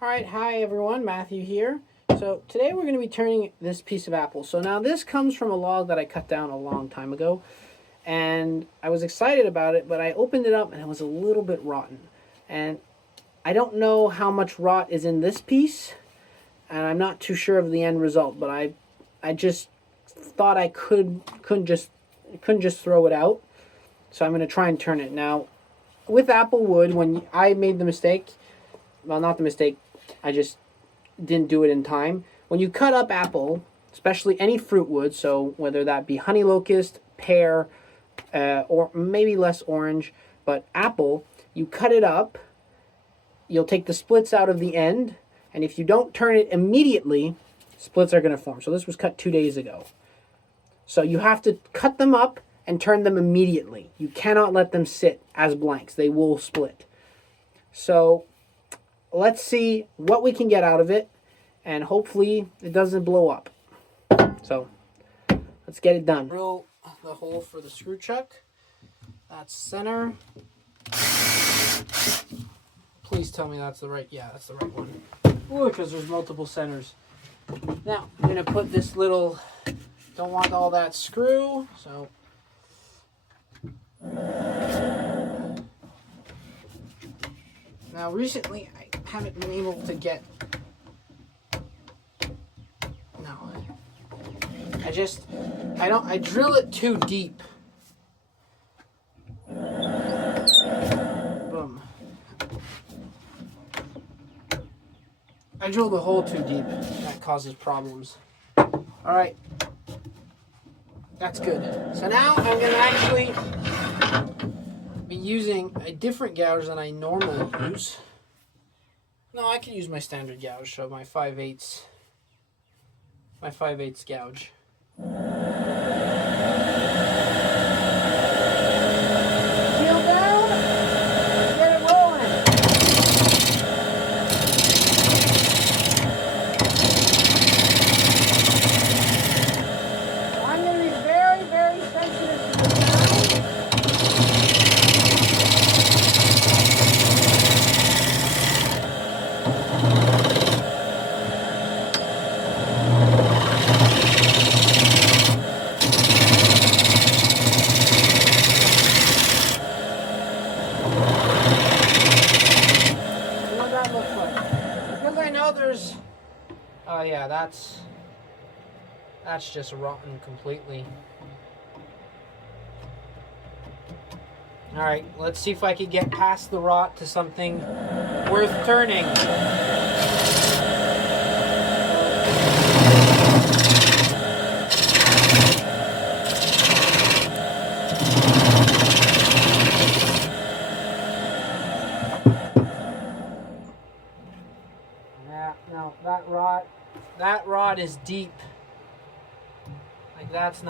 Alright, hi everyone, Matthew here. So today we're going to be turning this piece of apple. So now this comes from a log that I cut down a long time ago, and I was excited about it, but I opened it up and it was a little bit rotten. And I don't know how much rot is in this piece, and I'm not too sure of the end result, but I just thought I couldn't just throw it out. So I'm going to try and turn it. Now, with apple wood, when I made the mistake, well, not the mistake, I just didn't do it in time. When you cut up apple, especially any fruit wood, so whether that be honey locust, pear, or maybe less orange, but apple, you cut it up, you'll take the splits out of the end, and if you don't turn it immediately, splits are going to form. So this was cut 2 days ago. So you have to cut them up and turn them immediately. You cannot let them sit as blanks. They will split. So let's see what we can get out of it, and hopefully it doesn't blow up. So let's get it done. Drill the hole for the screw chuck. That's center. Please tell me that's the right, yeah, that's the right one. Ooh, because there's multiple centers. Now, I'm going to put this little, don't want all that screw, so. Now, recently, I haven't been able to get, no, I drill it too deep. Boom. I drill the hole too deep. That causes problems. Alright. That's good. So now I'm going to actually be using a different gouge than I normally use. No, I can use my standard gouge, so my 5/8 gouge. Heel down, get it rolling. So I'm going to be very, very sensitive to the sound. What that looks like. Because I know there's, oh yeah, that's just rotten completely. Alright, let's see if I can get past the rot to something worth turning. Yeah, no, that rot is deep. Like that's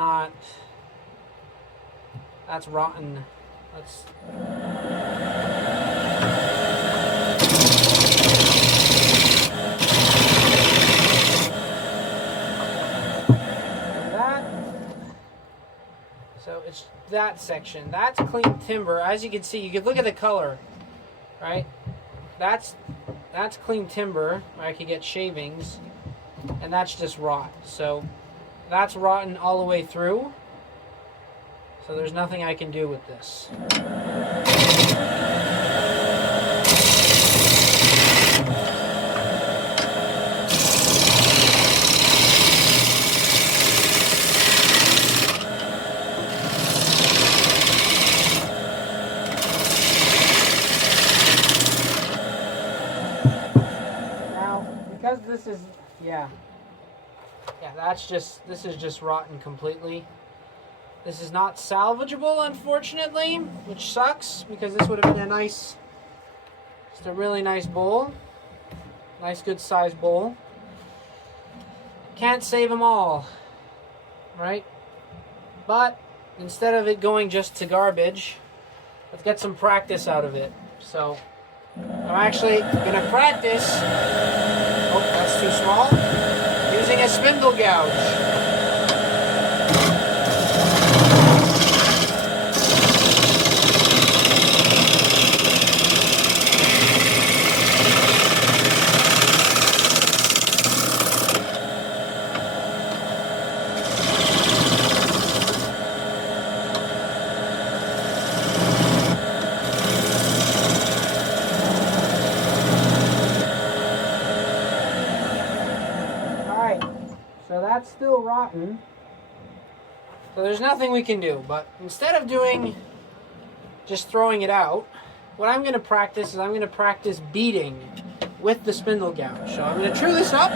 rotten. That's that. So it's that section. That's clean timber. As you can see, you can look at the color, right? That's clean timber where I could get shavings, and that's just rot. So that's rotten all the way through. So there's nothing I can do with this. Now, because this is, yeah, this is just rotten completely. This is not salvageable, unfortunately, which sucks because this would have been just a really nice bowl. Nice, good sized bowl. Can't save them all, right? But instead of it going just to garbage, let's get some practice out of it. So I'm actually going to practice, oh, that's too small, using a spindle gouge. that's still rotten. So there's nothing we can do. But instead of just throwing it out, what I'm going to practice is I'm going to practice beating with the spindle gouge. So I'm going to true this up.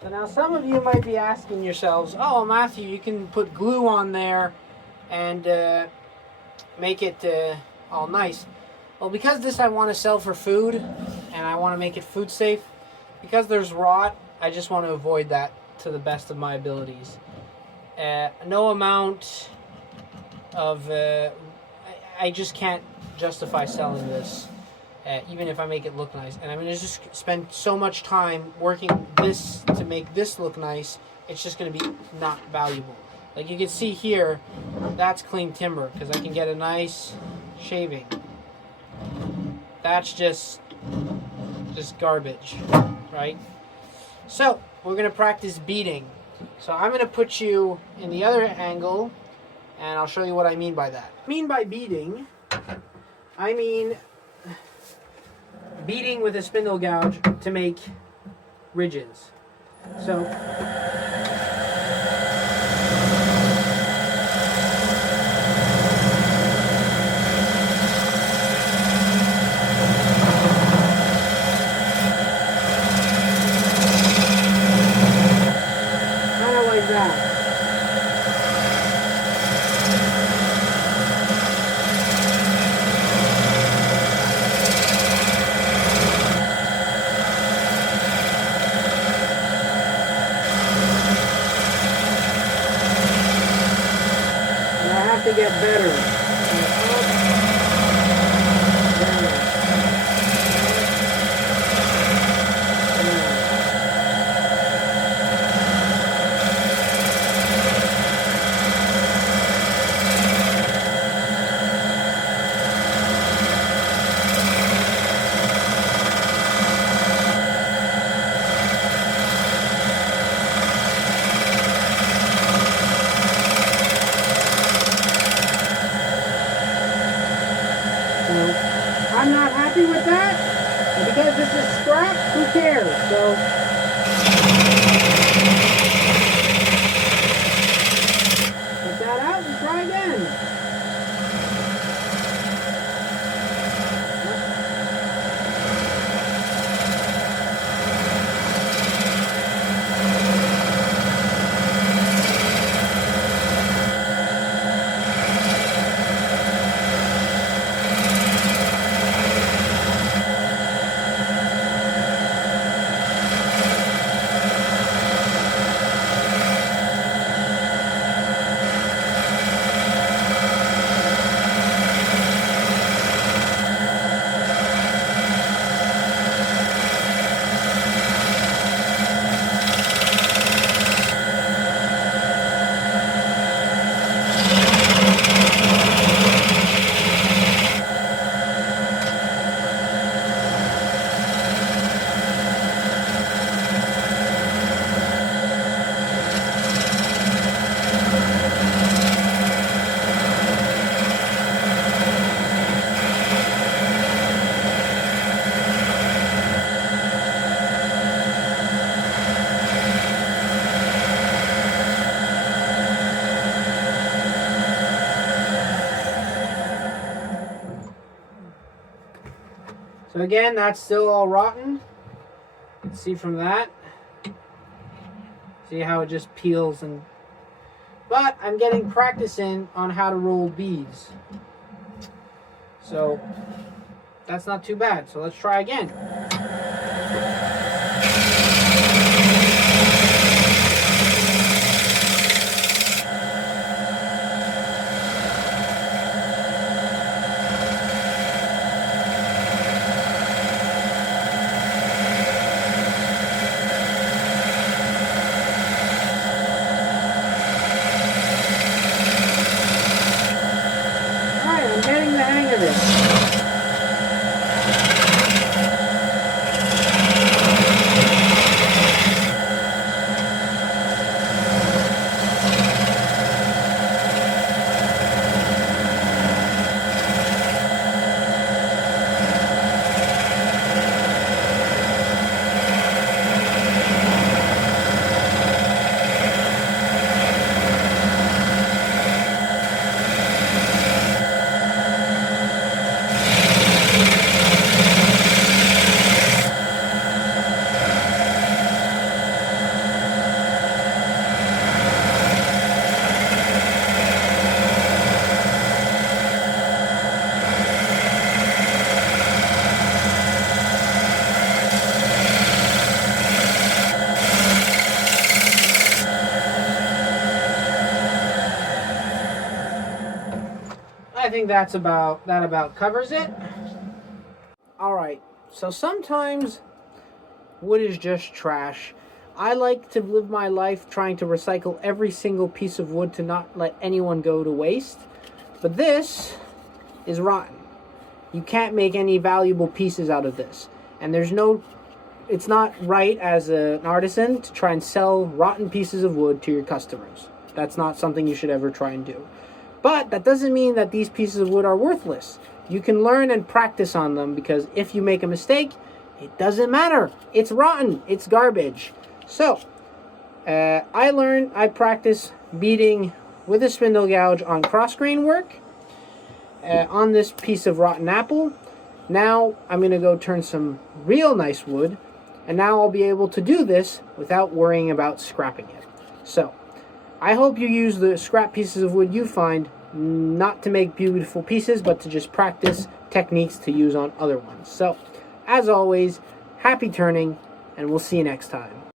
So now some of you might be asking yourselves, oh, Matthew, you can put glue on there and make it all nice. Well, because this I want to sell for food and I want to make it food safe, because there's rot, I just want to avoid that to the best of my abilities. No amount of... I just can't justify selling this, even if I make it look nice. And I'm going to just spend so much time working this to make this look nice, it's just going to be not valuable. Like you can see here, that's clean timber because I can get a nice shaving. That's just garbage, right? So we're going to practice beating. So I'm going to put you in the other angle and I'll show you what I mean by that. By beating, I mean beating with a spindle gouge to make ridges. So kind of like that. To get better. I'm not happy with that, and because this is scrap, who cares? So put that out and try again. So again, that's still all rotten. See from that. See how it just peels and... But I'm getting practice in on how to roll beads. So that's not too bad. So let's try again. think that about covers it. All right. So sometimes wood is just trash. I like to live my life trying to recycle every single piece of wood to not let anyone go to waste. But this is rotten. You can't make any valuable pieces out of this. And it's not right as an artisan to try and sell rotten pieces of wood to your customers. That's not something you should ever try and do. But that doesn't mean that these pieces of wood are worthless. You can learn and practice on them, because if you make a mistake, it doesn't matter. It's rotten. It's garbage. So, I practice beating with a spindle gouge on cross grain work on this piece of rotten apple. Now I'm going to go turn some real nice wood, and now I'll be able to do this without worrying about scrapping it. So, I hope you use the scrap pieces of wood you find not to make beautiful pieces, but to just practice techniques to use on other ones. So, as always, happy turning, and we'll see you next time.